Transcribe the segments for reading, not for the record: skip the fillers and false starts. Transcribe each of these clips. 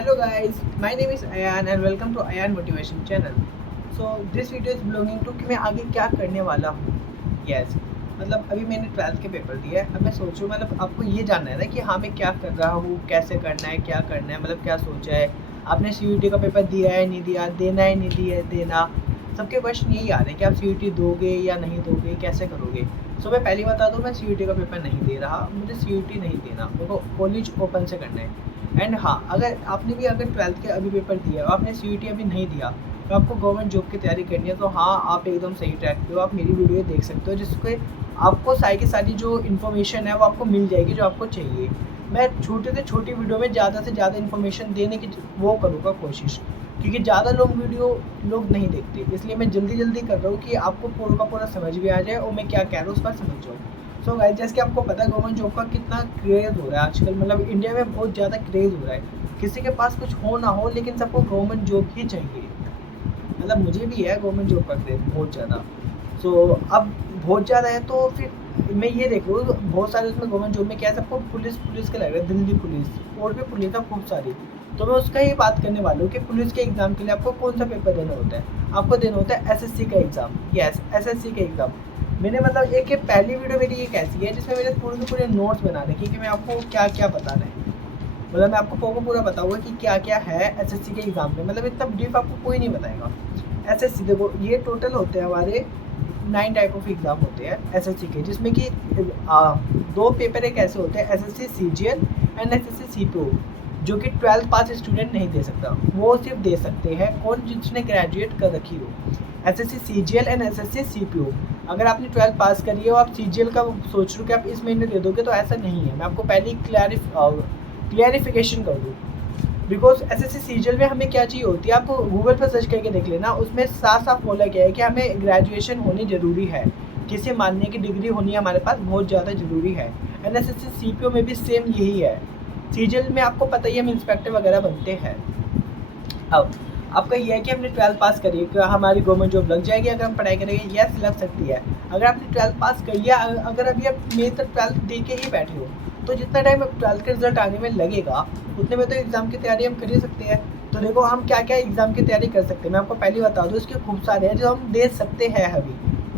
Hello guys, my name is Ayan and welcome to Ayan Motivation channel. So this video is belonging to कि मैं आगे क्या करने वाला हूँ. Yes, मतलब अभी मैंने 12th के पेपर दिए हैं. अब मैं सोचूँ मतलब आपको ये जानना है ना कि हाँ मैं क्या कर रहा हूँ, कैसे करना है, क्या करना है, मतलब क्या सोचा है. आपने CUET का पेपर दिया है नहीं दिया, देना है नहीं दिया देना. सबके क्वेश्चन यही आ रहे हैं कि आप CUET दोगे या नहीं दोगे, कैसे करोगे. सो मैं पहली बता दूँ, मैं CUET का पेपर नहीं दे रहा. मुझे CUET नहीं देना, मेरे को कॉलेज ओपन से करना है. एंड हाँ, अगर आपने भी अगर 12th के अभी पेपर दिया और आपने CUET अभी नहीं दिया तो आपको गवर्नमेंट जॉब की तैयारी करनी है, तो हाँ आप एकदम सही ट्रैक पे हो. आप मेरी वीडियो देख सकते हो जिसके आपको सारी की सारी जो इन्फॉर्मेशन है वो आपको मिल जाएगी जो आपको चाहिए. मैं छोटे से छोटी वीडियो में ज़्यादा से ज़्यादा इन्फॉर्मेशन देने की वो करूँगा कोशिश, क्योंकि ज़्यादा लोग वीडियो लोग नहीं देखते, इसलिए मैं जल्दी जल्दी कर रहा हूँ कि आपको पूरा का पूरा समझ भी आ जाए और मैं क्या कह रहा हूँ उस पर समझ जाऊँ. सो गाइस, जैसे कि आपको पता है गवर्नमेंट जॉब का कितना क्रेज़ हो रहा है आजकल, मतलब इंडिया में बहुत ज़्यादा क्रेज़ हो रहा है. किसी के पास कुछ हो ना हो लेकिन सबको गवर्नमेंट जॉब ही चाहिए. मतलब मुझे भी है गवर्नमेंट जॉब का क्रेज़ बहुत ज़्यादा. सो अब बहुत ज़्यादा है तो फिर मैं ये देख रहा हूँ बहुत सारे उसमें गवर्नमेंट जॉब में क्या है, सबको पुलिस के लग रहा है, दिल्ली पुलिस और भी पुलिस है खूब सारी. तो मैं उसका ही बात करने वाला हूँ कि पुलिस के एग्ज़ाम के लिए आपको कौन सा पेपर देना होता है. आपको देना होता है SSC का एग्ज़ाम. यस, SSC का एग्ज़ाम. मैंने मतलब एक ये पहली वीडियो मेरी एक ऐसी है जिसमें मैंने पूरे के पूरे नोट्स बना रखे कि मैं आपको क्या क्या बताना है. मतलब मैं आपको पूरा बताऊँगा कि क्या क्या है SSC के एग्ज़ाम में. मतलब इतना डीप आपको कोई नहीं बताएगा. SSC देखो, ये टोटल होते हैं हमारे 9 टाइप ऑफ एग्ज़ाम होते हैं SSC के, जिसमें कि 2 पेपर एक ऐसे होते हैं SSC CGL and SSC CPO, जो कि 12th पास स्टूडेंट नहीं दे सकता. वो सिर्फ दे सकते हैं कौन, जिसने ग्रेजुएट कर रखी हो. SSC CGL and SSC CPO. अगर आपने 12th पास करी है और आप CGL का सोच रहे हो कि आप इस महीने दे दोगे, तो ऐसा नहीं है. मैं आपको पहले ही क्लियरिफिकेशन कर दूँ. बिकॉज SSC CGL में हमें क्या चाहिए होती है, आप गूगल पर सर्च करके देख लेना. उसमें साफ साफ बोला गया है कि हमें ग्रेजुएशन होनी ज़रूरी है, किसी मानने की डिग्री होनी हमारे पास बहुत ज़्यादा ज़रूरी है. एंड SSC CPO में भी सेम यही है. CGL में आपको पता ही है हम इंस्पेक्टर वगैरह बनते हैं. अब आपका ये है कि हमने 12th पास करी है, क्या हमारी गवर्नमेंट जॉब लग जाएगी अगर हम पढ़ाई करेंगे. यस, लग सकती है. अगर आपने 12th पास करी है, अगर अभी आप मेन तक 12th दे के ही बैठे हो, तो जितना टाइम 12th के रिजल्ट आने में लगेगा उतने में तो एग्ज़ाम की तैयारी हम कर ही सकते हैं. तो देखो हम क्या क्या एग्ज़ाम की तैयारी कर सकते हैं, मैं आपको पहले बता दूँ. इसके खूब सारे हैं जो हम दे सकते हैं अभी,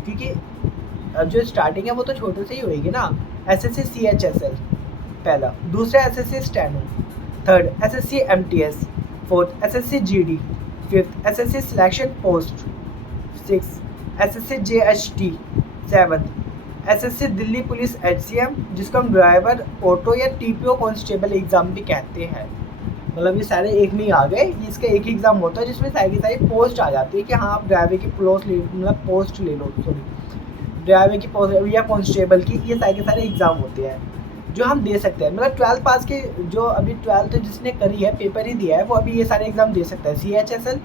क्योंकि जो स्टार्टिंग है वो तो छोटे से ही होएगी ना. SSC CHSL पहला, दूसरा SSC steno, third SSC MTS, fourth SSC GD, fifth SSC selection post, six SSC JHT, seventh SSC Delhi police HCM, जिसको हम ड्राइवर ऑटो या TPO कांस्टेबल एग्ज़ाम भी कहते हैं. मतलब ये सारे एक में ही आ गए. इसका एक ही एग्ज़ाम होता है जिसमें सारी की सारी पोस्ट आ जाती है कि हाँ आप ड्राइवर की पोस्ट ले लो, ड्राइवर की पोस्ट या कांस्टेबल की. ये सारे के सारे एग्ज़ाम होते हैं जो हम दे सकते हैं. मतलब 12th पास के जो अभी 12th जिसने करी है, पेपर ही दिया है, वो अभी ये सारे एग्ज़ाम दे सकता है. CHSL,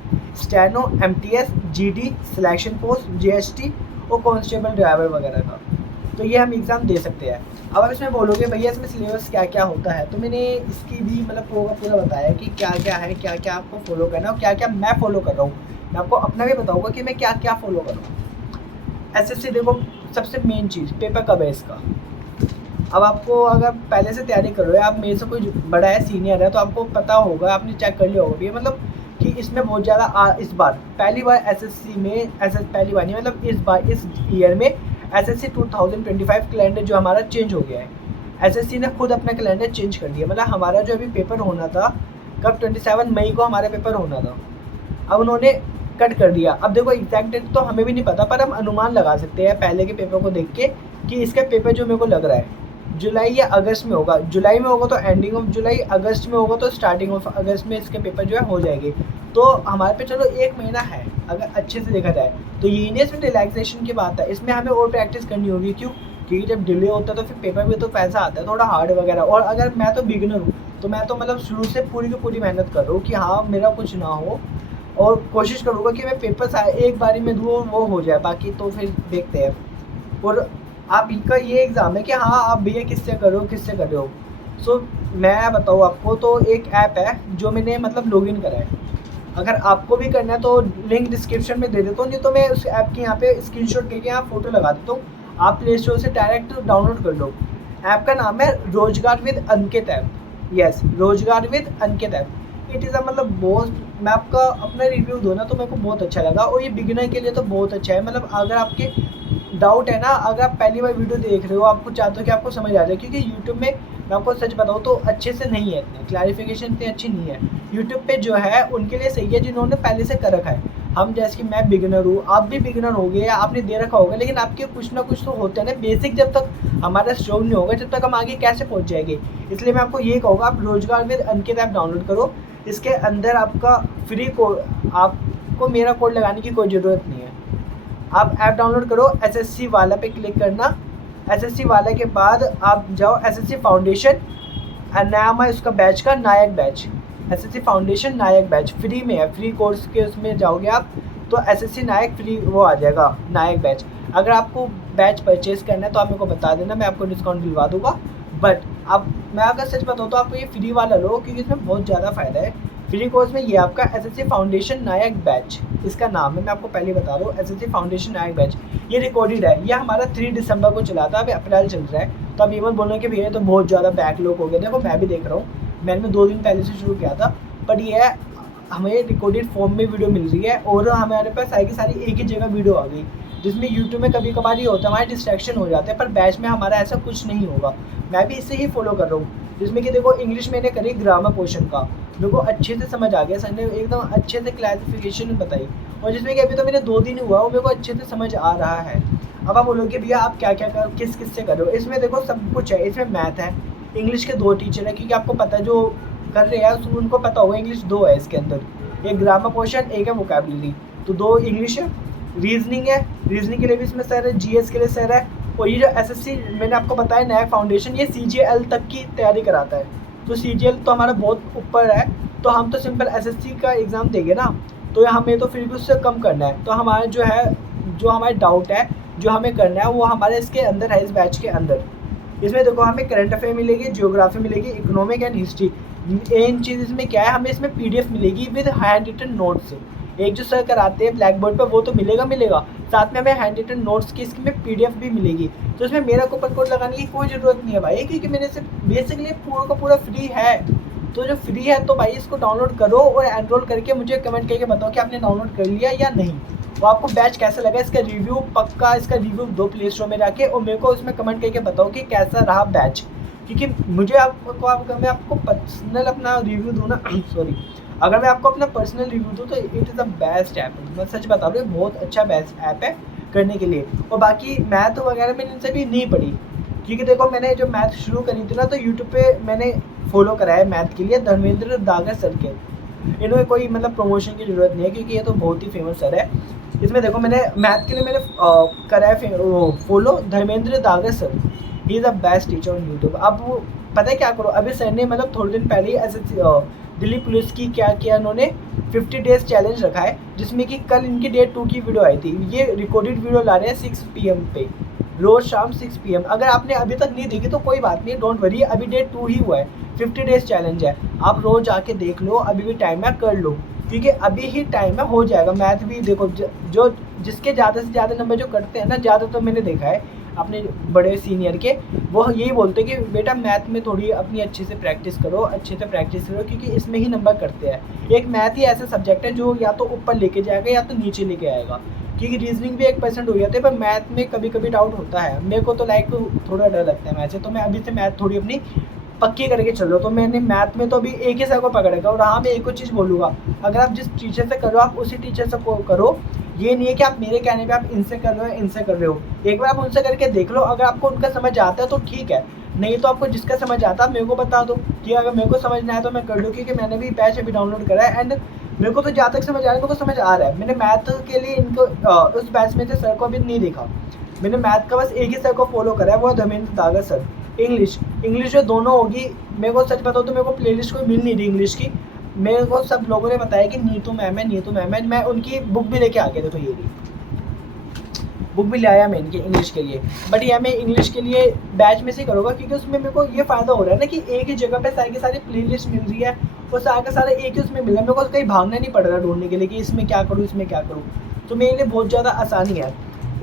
steno, MTS, GD, selection post, JHT और कांस्टेबल ड्राइवर वगैरह का. तो ये हम एग्ज़ाम दे सकते हैं. अब आप इसमें बोलोगे भैया इसमें सिलेबस क्या क्या होता है, तो मैंने इसकी भी मतलब पूरा बताया कि क्या क्या है, क्या क्या आपको फॉलो करना है और क्या क्या मैं फॉलो कर रहा हूँ. मैं आपको अपना भी बताऊँगा कि मैं क्या क्या फॉलो कर रहा हूँ. SSC देखो, सबसे मेन चीज़ पेपर कब है इसका. अब आपको अगर पहले से तैयारी कर रहे हो, आप मेरे से कोई बड़ा है, सीनियर है, तो आपको पता होगा, आपने चेक कर लिया होगा. ये मतलब कि इसमें बहुत ज़्यादा इस बार पहली बार SSC में पहली बार नहीं, मतलब इस बार इस ईयर में SSC 2025 कैलेंडर जो हमारा चेंज हो गया है. SSC ने खुद अपना कैलेंडर चेंज कर दिया. मतलब हमारा जो अभी पेपर होना था कब, 27 मई को हमारा पेपर होना था, अब उन्होंने कट कर दिया. अब देखो एग्जैक्ट डेट तो हमें भी नहीं पता, पर हम अनुमान लगा सकते हैं पहले के पेपर को देख के कि इसका पेपर जो मेरे को लग रहा है जुलाई या अगस्त में होगा. जुलाई में होगा तो एंडिंग ऑफ जुलाई, अगस्त में होगा तो स्टार्टिंग ऑफ अगस्त में इसके पेपर जो है हो जाएंगे. तो हमारे पे चलो 1 महीना है अगर अच्छे से देखा जाए. तो ये नहीं इसमें रिलैक्सेशन की बात है, इसमें हमें और प्रैक्टिस करनी होगी. क्यों? क्योंकि जब डिले होता है तो फिर पेपर में तो पैसा आता है थोड़ा हार्ड वगैरह. और अगर मैं तो बिगिनर हूँ तो मैं तो मतलब शुरू से पूरी की पूरी मेहनत कर रहा हूँ कि हाँ मेरा कुछ ना हो, और कोशिश करूँगा कि मैं पेपर एक बारी में दूँ वो हो जाए. बाकी तो फिर देखते हैं. और आप इनका ये एग्ज़ाम है कि हाँ आप भैया किससे कर रहे हो, किससे कर रहे हो. सो मैं बताऊँ आपको, तो एक ऐप है जो मैंने मतलब लॉगिन करा है. अगर आपको भी करना है तो लिंक डिस्क्रिप्शन में दे देता हूँ, नहीं तो मैं उस ऐप की यहाँ पे स्क्रीनशॉट लेके यहाँ फ़ोटो लगा देता हूँ. आप प्ले स्टोर से डायरेक्ट डाउनलोड कर लो. ऐप का नाम है रोजगार विद अंकित ऐप. यस, रोजगार with Ankit app. It is a मतलब बहुत, मैं आपका अपना रिव्यू दूँ ना तो मेरे को बहुत अच्छा लगा, और ये बिगिनर के लिए तो बहुत अच्छा है। मतलब अगर आपके डाउट है ना, अगर आप पहली बार वीडियो देख रहे हो, आपको चाहते हो कि आपको समझ आ जाए, क्योंकि यूट्यूब में मैं आपको सच बताऊँ तो अच्छे से नहीं है, इतने क्लैरिफिकेशन इतनी अच्छी नहीं है। यूट्यूब पे जो है उनके लिए सही है जिन्होंने पहले से कर रखा है। हम जैसे कि मैं बिगिनर हूँ, आप भी बिगिनर हो गए, आपने दे रखा होगा, लेकिन आपके कुछ ना कुछ तो होते हैं ना बेसिक, जब तक हमारा स्ट्रॉन्ग नहीं होगा जब तक हम आगे कैसे पहुँच जाएंगे। इसलिए मैं आपको ये कहूँगा, आप रोजगार विद अंकित ऐप डाउनलोड करो। इसके अंदर आपका फ्री कोड, आपको मेरा कोड लगाने की कोई ज़रूरत नहीं है। आप ऐप डाउनलोड करो, एसएससी वाला पे क्लिक करना। एसएससी वाला के बाद आप जाओ एसएससी फाउंडेशन, नाम है उसका बैच का नायक बैच। एसएससी फाउंडेशन नायक बैच फ्री में है, फ्री कोर्स के उसमें जाओगे आप तो एसएससी नायक फ्री वो आ जाएगा, नायक बैच। अगर आपको बैच परचेज करना है तो आप मेरे को बता देना, मैं आपको डिस्काउंट दिलवा दूंगा। बट आप, मैं अगर सच बताऊँ तो आपको ये फ्री वाला लो, क्योंकि इसमें बहुत ज़्यादा फ़ायदा है। फ्री कोर्स में ये आपका एसएससी फाउंडेशन नायक बैच इसका नाम है, मैं आपको पहले बता रहा हूँ, एसएससी फाउंडेशन नायक बैच। ये रिकॉर्डेड है, ये हमारा 3 दिसंबर को चला था, अभी अप्रैल चल रहा है। तो अब ये मत बोलना कि भैया तो बहुत ज़्यादा बैकलॉग हो गया। देखो मैं भी देख रहा हूँ, मैंने 2 दिन पहले से शुरू किया था, बट ये है हमें रिकॉर्डेड फॉर्म में वीडियो मिल रही है, और हमारे पास सारी की सारी एक ही जगह वीडियो आ गई। जिसमें यूट्यूब में कभी कभार ये होता है हमारे डिस्ट्रैक्शन हो जाते हैं, पर बैच में हमारा ऐसा कुछ नहीं होगा। मैं भी इसे ही फॉलो कर रहा हूँ, जिसमें कि देखो इंग्लिश मैंने करी ग्रामर पोर्शन का, मेरे को अच्छे से समझ आ गया, सर ने एकदम अच्छे से क्लैरिफिकेशन बताई, और जिसमें कि अभी तो मेरे 2 दिन हुआ और मेरे को अच्छे से समझ आ रहा है। अब आप बोलोगे भैया आप क्या क्या कर किस किस से कर रहे हो, इसमें देखो सब कुछ है। इसमें मैथ है, इंग्लिश के 2 टीचर है, क्योंकि आपको पता है जो कर रहे हैं उनको पता होगा इंग्लिश 2 है इसके अंदर, एक ग्रामर पोर्शन एक है वोकैबुलरी, तो 2 इंग्लिश है। रीजनिंग है, रीजनिंग के लिए भी इसमें सर है, जीएस के लिए सर है। और ये जो एसएससी मैंने आपको बताया नया फाउंडेशन, ये सीजीएल तक की तैयारी कराता है, तो सीजीएल तो हमारा बहुत ऊपर है, तो हम तो सिंपल एसएससी का एग्ज़ाम देंगे ना, तो हमें तो फिर भी उससे कम करना है। तो हमारा जो है, जो हमारे डाउट है जो हमें करना है वो हमारे इसके अंदर है, इस बैच के अंदर। इसमें देखो हमें करंट अफेयर मिलेगी, जियोग्राफी मिलेगी, इकोनॉमिक एंड हिस्ट्री। मेन चीज़ इसमें क्या है, हमें इसमें पीडीएफ मिलेगी विद हैंड रिटन नोट्स। एक जो सर कराते हैं ब्लैक बोर्ड पर वो तो मिलेगा, साथ में हमें हैंड रिटन नोट्स की इसमें पीडीएफ भी मिलेगी। तो इसमें मेरा कूपन कोड लगाने की कोई ज़रूरत नहीं है भाई, क्योंकि मैंने सिर्फ बेसिकली पूरा का पूरा फ्री है। तो जो फ्री है तो भाई इसको डाउनलोड करो और एनरोल करके मुझे कमेंट करके बताओ कि आपने डाउनलोड कर लिया या नहीं। तो आपको बैच कैसा लगा, इसका रिव्यू पक्का, इसका रिव्यू दो प्ले स्टोर में जाके, और मेरे को उसमें कमेंट करके बताओ कि कैसा रहा बैच। क्योंकि मुझे अगर मैं आपको पर्सनल अपना रिव्यू दूँ ना सॉरी, अगर मैं आपको अपना पर्सनल रिव्यू दूँ तो it is the best app. मैं सच बता रहा हूँ, बहुत अच्छा बेस्ट ऐप है करने के लिए। और बाकी मैथ वगैरह मैंने इनसे भी नहीं पढ़ी, क्योंकि देखो मैंने जो मैथ शुरू करी थी ना तो यूट्यूब पे मैंने फॉलो करा है मैथ के लिए धर्मेंद्र दागर सर के। इन्हें कोई मतलब प्रमोशन की ज़रूरत नहीं है, क्योंकि ये तो बहुत ही फेमस सर है। इसमें देखो मैंने मैथ के लिए मैंने करा है follow Dharmendra दागर sir, he is the best teacher on YouTube. अब वो पता है क्या करो, अभी सर ने मतलब थोड़े दिन पहले ही ऐसे दिल्ली पुलिस की क्या किया इन्होंने, 50 डेज चैलेंज रखा है, जिसमें कि कल इनकी डे 2 की वीडियो आई थी। ये रिकॉर्डेड वीडियो ला रहे हैं 6 PM पे, रोज़ शाम 6 PM। अगर आपने अभी तक नहीं देखी तो कोई बात नहीं, डोंट वरी, अभी डे 2 ही हुआ है, 50 डेज चैलेंज है। आप रोज़ आके देख लो, अभी भी टाइम है, कर लो, क्योंकि अभी ही टाइम है, हो जाएगा। मैथ भी देखो जो जिसके ज़्यादा से ज़्यादा नंबर जो कटते हैं ना, ज़्यादा तो मैंने देखा है अपने बड़े सीनियर के, वो यही बोलते हैं कि बेटा मैथ में थोड़ी अपनी अच्छे से प्रैक्टिस करो, क्योंकि इसमें ही नंबर करते हैं। एक मैथ ही ऐसा सब्जेक्ट है जो या तो ऊपर लेके जाएगा या तो नीचे लेके आएगा, क्योंकि रीजनिंग भी 1% हो जाते हैं, पर मैथ में कभी कभी डाउट होता है। मेरे को तो थोड़ा डर लगता है मैथ से, तो मैं अभी से मैथ थोड़ी अपनी पक्की करके चल रहा हूँ। तो मैंने मैथ में तो अभी एक ही सर को पकड़ेगा। और हाँ, मैं एक और चीज़ बोलूँगा, अगर आप जिस टीचर से करो आप उसी टीचर से करो, ये नहीं है कि आप मेरे कहने पे आप इनसे कर रहे हो इनसे कर रहे हो। एक बार आप उनसे करके देख लो, अगर आपको उनका समझ आता है तो ठीक है, नहीं तो आपको जिसका समझ आता है मेरे को बता दो, कि अगर मेरे को समझ ना आए तो मैं कर लूँ, क्योंकि मैंने भी बैच अभी डाउनलोड करा है। एंड मेरे को तो जहाँ तक समझ आ रहा है, मेरे को समझ आ रहा है। मैंने मैथ के लिए इनको उस बैच में से सर को अभी नहीं देखा, मैंने मैथ का बस एक ही सर को फॉलो करा है, वो धर्मेंद्र दागर सर। इंग्लिश जो दोनों होगी, मेरे को सच बताओ तो मेरे को प्लेलिस्ट कोई मिल नहीं रही इंग्लिश की। मेरे को सब लोगों ने बताया कि नीतू मैम है, मैं उनकी बुक भी लेके आ गया। देखो ये बुक भी लाया मैं इनकी इंग्लिश के लिए, बट ये मैं इंग्लिश के लिए बैच में से करूँगा, क्योंकि उसमें मेरे को ये फ़ायदा हो रहा है ना कि एक ही जगह पे सारी की सारी प्लेलिस्ट मिल रही है, और सारा का सारा एक ही उसमें मिल रहा है। मेरे को कहीं भागना नहीं पड़ रहा ढूंढने के लिए कि इसमें क्या करूँ, तो मेरे लिए बहुत ज़्यादा आसानी है।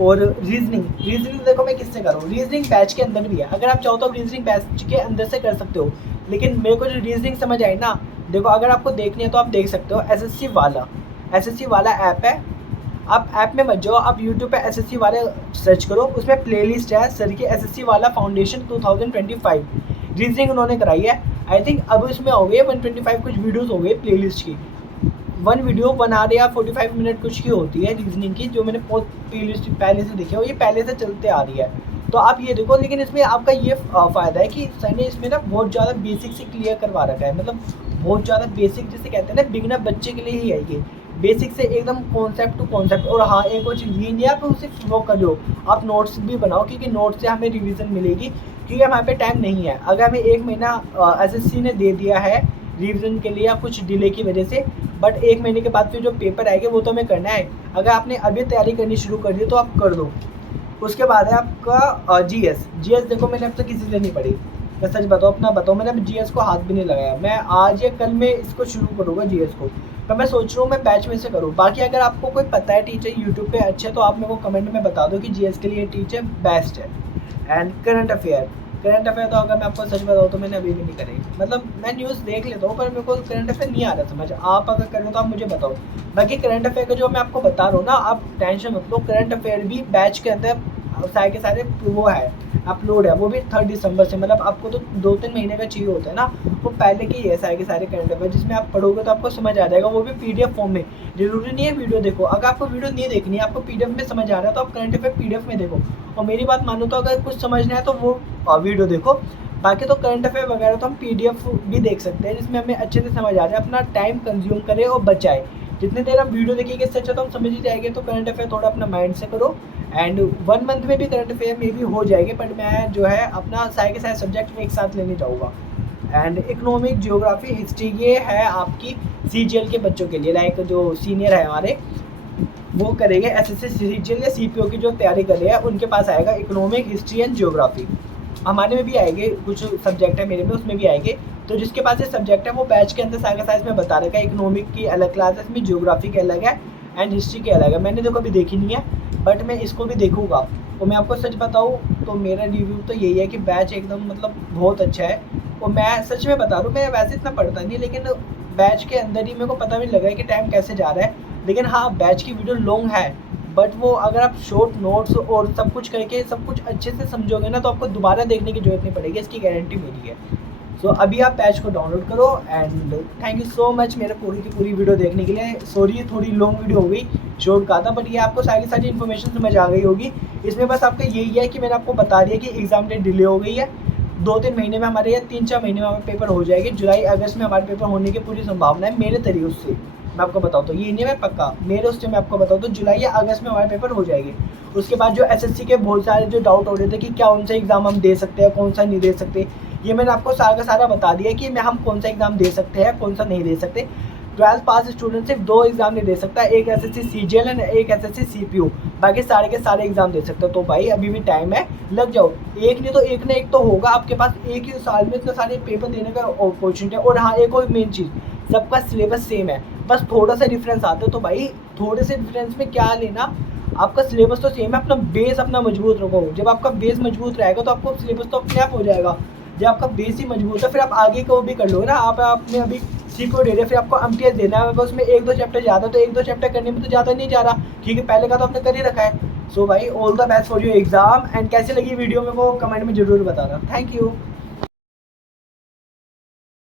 और रीजनिंग देखो मैं किससे करूँ, रीजनिंग बैच के अंदर भी है। अगर आप चाहो तो रीजनिंग बैच के अंदर से कर सकते हो, लेकिन मेरे को जो रीजनिंग समझ आई ना, देखो अगर आपको देखनी है तो आप देख सकते हो, एसएससी वाला ऐप है। आप ऐप में मत जाओ, आप यूट्यूब पे एसएससी वाले सर्च करो, उसमें प्लेलिस्ट है सर की एसएससी वाला फाउंडेशन 2025 रीजनिंग उन्होंने कराई है। आई थिंक अब उसमें हो गए 125 कुछ वीडियोस हो गए प्लेलिस्ट की। वन वीडियो 1 आवर या 45 मिनट कुछ की होती है रीजनिंग की, जो मैंने बहुत प्लेलिस्ट पहले से देखी है, ये पहले से चलते आ रही है। तो आप ये देखो, लेकिन इसमें आपका ये फ़ायदा है कि सर ने इसमें ना बहुत ज़्यादा बेसिक से क्लियर करवा रखा है, मतलब बहुत ज़्यादा बेसिक जिसे कहते हैं ना, बिगिनर बच्चे के लिए ही है ये, बेसिक से एकदम कॉन्सेप्ट टू कॉन्सेप्ट। और हाँ, एक और चीज़ ये नहीं है आप उसे वो कर लो, आप नोट्स भी बनाओ, क्योंकि नोट्स से हमें रिवीजन मिलेगी, क्योंकि हमारे पे टाइम नहीं है। अगर हमें 1 महीना एसएससी ने दे दिया है रिवीजन के लिए या कुछ डिले की वजह से, बट 1 महीने के बाद फिर जो पेपर आएंगे वो तो हमें करना है। अगर आपने अभी तैयारी करनी शुरू कर दी तो आप कर दो। उसके बाद है आपका जीएस। देखो मैंने अब तक किसी से नहीं पढ़ी, मैं सच बताऊँ, अपना बताऊँ, मैंने अब जीएस को हाथ भी नहीं लगाया। मैं आज या कल में इसको शुरू करूँगा जीएस को, पर मैं सोच रहा हूँ मैं बैच में से करूँ। बाकी अगर आपको कोई पता है टीचर यूट्यूब पे अच्छे, तो आप मेरे को कमेंट में बता दो कि जीएस के लिए टीचर बेस्ट है। एंड करंट अफेयर तो अगर मैं आपको सच बताऊँ तो मैंने अभी भी नहीं करी, मतलब मैं न्यूज़ देख लेता हूँ पर मेरे को करंट अफेयर नहीं आ रहा समझ। आप अगर करो तो आप मुझे बताओ। बाकी करंट अफेयर का जो मैं आपको बता रहा हूँ ना, आप टेंशन मत लो, करंट अफेयर भी बैच के अंदर सारे के सारे वो है, अपलोड है, वो भी 3 दिसंबर से। मतलब आपको तो 2-3 महीने का चाहिए होता है ना, वो पहले के ही है सारे के सारे करंट अफेयर, जिसमें आप पढ़ोगे तो आपको समझ आ जाएगा, वो भी पीडीएफ फॉर्म में। जरूरी नहीं है वीडियो देखो, अगर आपको वीडियो नहीं देखनी है, आपको पीडीएफ में समझ आ रहा है तो आप करंट अफेयर पीडीएफ में देखो। और मेरी बात मानो तो अगर कुछ समझना है तो वो वीडियो देखो। बाकी तो करंट अफेयर वगैरह तो हम पीडीएफ भी देख सकते हैं, जिसमें हमें अच्छे से समझ आ जाए, अपना टाइम कंज्यूम करे और बचाए। जितनी देर आप वीडियो देखिएगा इससे अच्छा तो हम समझ ही जाएंगे। तो करंट अफेयर थोड़ा अपना माइंड से करो, एंड 1 मंथ में भी करंट अफेयर में भी हो जाएंगे, बट मैं जो है अपना सारे के सारे सब्जेक्ट एक साथ लेने जाऊँगा। एंड इकोनॉमिक, जियोग्राफी, हिस्ट्री, ये है आपकी सीजीएल के बच्चों के लिए, लाइक जो सीनियर है हमारे वो करेंगे एसएससी सीजीएल या सीपीओ की जो तैयारी कर रहे हैं, उनके पास आएगा इकोनॉमिक, हिस्ट्री एंड जियोग्राफी। हमारे में भी आएंगे, कुछ सब्जेक्ट है मेरे में, उसमें भी आएंगे। तो जिसके पास ये सब्जेक्ट है वो बैच के अंदर सारे का साइज में बता रखा है, इकोनॉमिक की अलग क्लास है इसमें, जियोग्राफी के अलग है एंड हिस्ट्री के अलग है। मैंने तो कभी देखी नहीं है, बट मैं इसको भी देखूँगा। तो मैं आपको सच बताऊँ तो मेरा रिव्यू तो यही है कि बैच एकदम मतलब बहुत अच्छा है। और मैं सच में बता रहा हूँ, मैं वैसे इतना पढ़ता नहीं, लेकिन बैच के अंदर ही मेरे को पता भी लगा है कि टाइम कैसे जा रहा है। लेकिन हाँ, बैच की वीडियो लॉन्ग है, बट वो अगर आप शॉर्ट नोट्स और सब कुछ करके सब कुछ अच्छे से समझोगे ना, तो आपको दोबारा देखने की जरूरत नहीं पड़ेगी, इसकी गारंटी मेरी है। सो अभी आप बैच को डाउनलोड करो, and thank you so much मेरे पूरी की पूरी वीडियो देखने के लिए। सॉरी थोड़ी लॉन्ग वीडियो हो गई, शॉर्ट का था, बट ये आपको सारी इन्फॉर्मेशन समझ आ गई होगी। इसमें बस आपका यही है कि मैंने आपको बता दिया कि एग्ज़ाम डेट डिले हो गई है, 2-3 महीने में हमारे, या 3-4 महीने में हमारे पेपर हो जाएंगे। जुलाई अगस्त में हमारे पेपर होने की पूरी संभावना है मेरे तरीके से। मैं आपको बताऊँ तो ये नहीं, मैं पक्का मेरे उससे मैं आपको बताऊँ तो जुलाई या अगस्त में हमारे पेपर हो जाएंगे। उसके बाद जो एसएससी के बहुत सारे जो डाउट हो रहे थे कि क्या कौन सा एग्ज़ाम हम दे सकते हैं, कौन सा नहीं दे सकते, ये मैंने आपको सारा का सारा बता दिया कि हम कौन सा एग्ज़ाम दे सकते हैं, कौन सा नहीं दे सकते। 12th पास स्टूडेंट सिर्फ 2 एग्ज़ाम नहीं दे सकता, एक एसएससी सीजीएल एंड एक एसएससी सीपीओ, बाकी सारे के सारे एग्ज़ाम दे सकते हो। तो भाई अभी भी टाइम है, लग जाओ, एक नहीं तो एक ना एक तो होगा आपके पास, एक ही साल में इतने सारे पेपर देने का अपॉर्चुनिटी है। और हाँ, एक और मेन चीज़, सबका सिलेबस सेम है, बस थोड़ा सा डिफरेंस आता है। तो भाई थोड़े से डिफरेंस में क्या लेना, आपका सिलेबस तो सेम है, अपना बेस अपना मजबूत रखो। जब आपका बेस मजबूत रहेगा तो आपको सिलेबस तो अपने आप हो जाएगा। जब आपका बेस ही मजबूत है, फिर आप आगे को भी कर लो ना। आपने अभी सीपीओ दे दिया, फिर आपको एमटीएस देना है, उसमें 1-2 चैप्टर ज़्यादा, तो 1-2 चैप्टर करने में तो ज़्यादा नहीं जा रहा, क्योंकि पहले का तो आपने कर ही रखा है। सो भाई all the best for your exam, and कैसी लगी वीडियो में वो कमेंट में जरूर बताना। Thank you.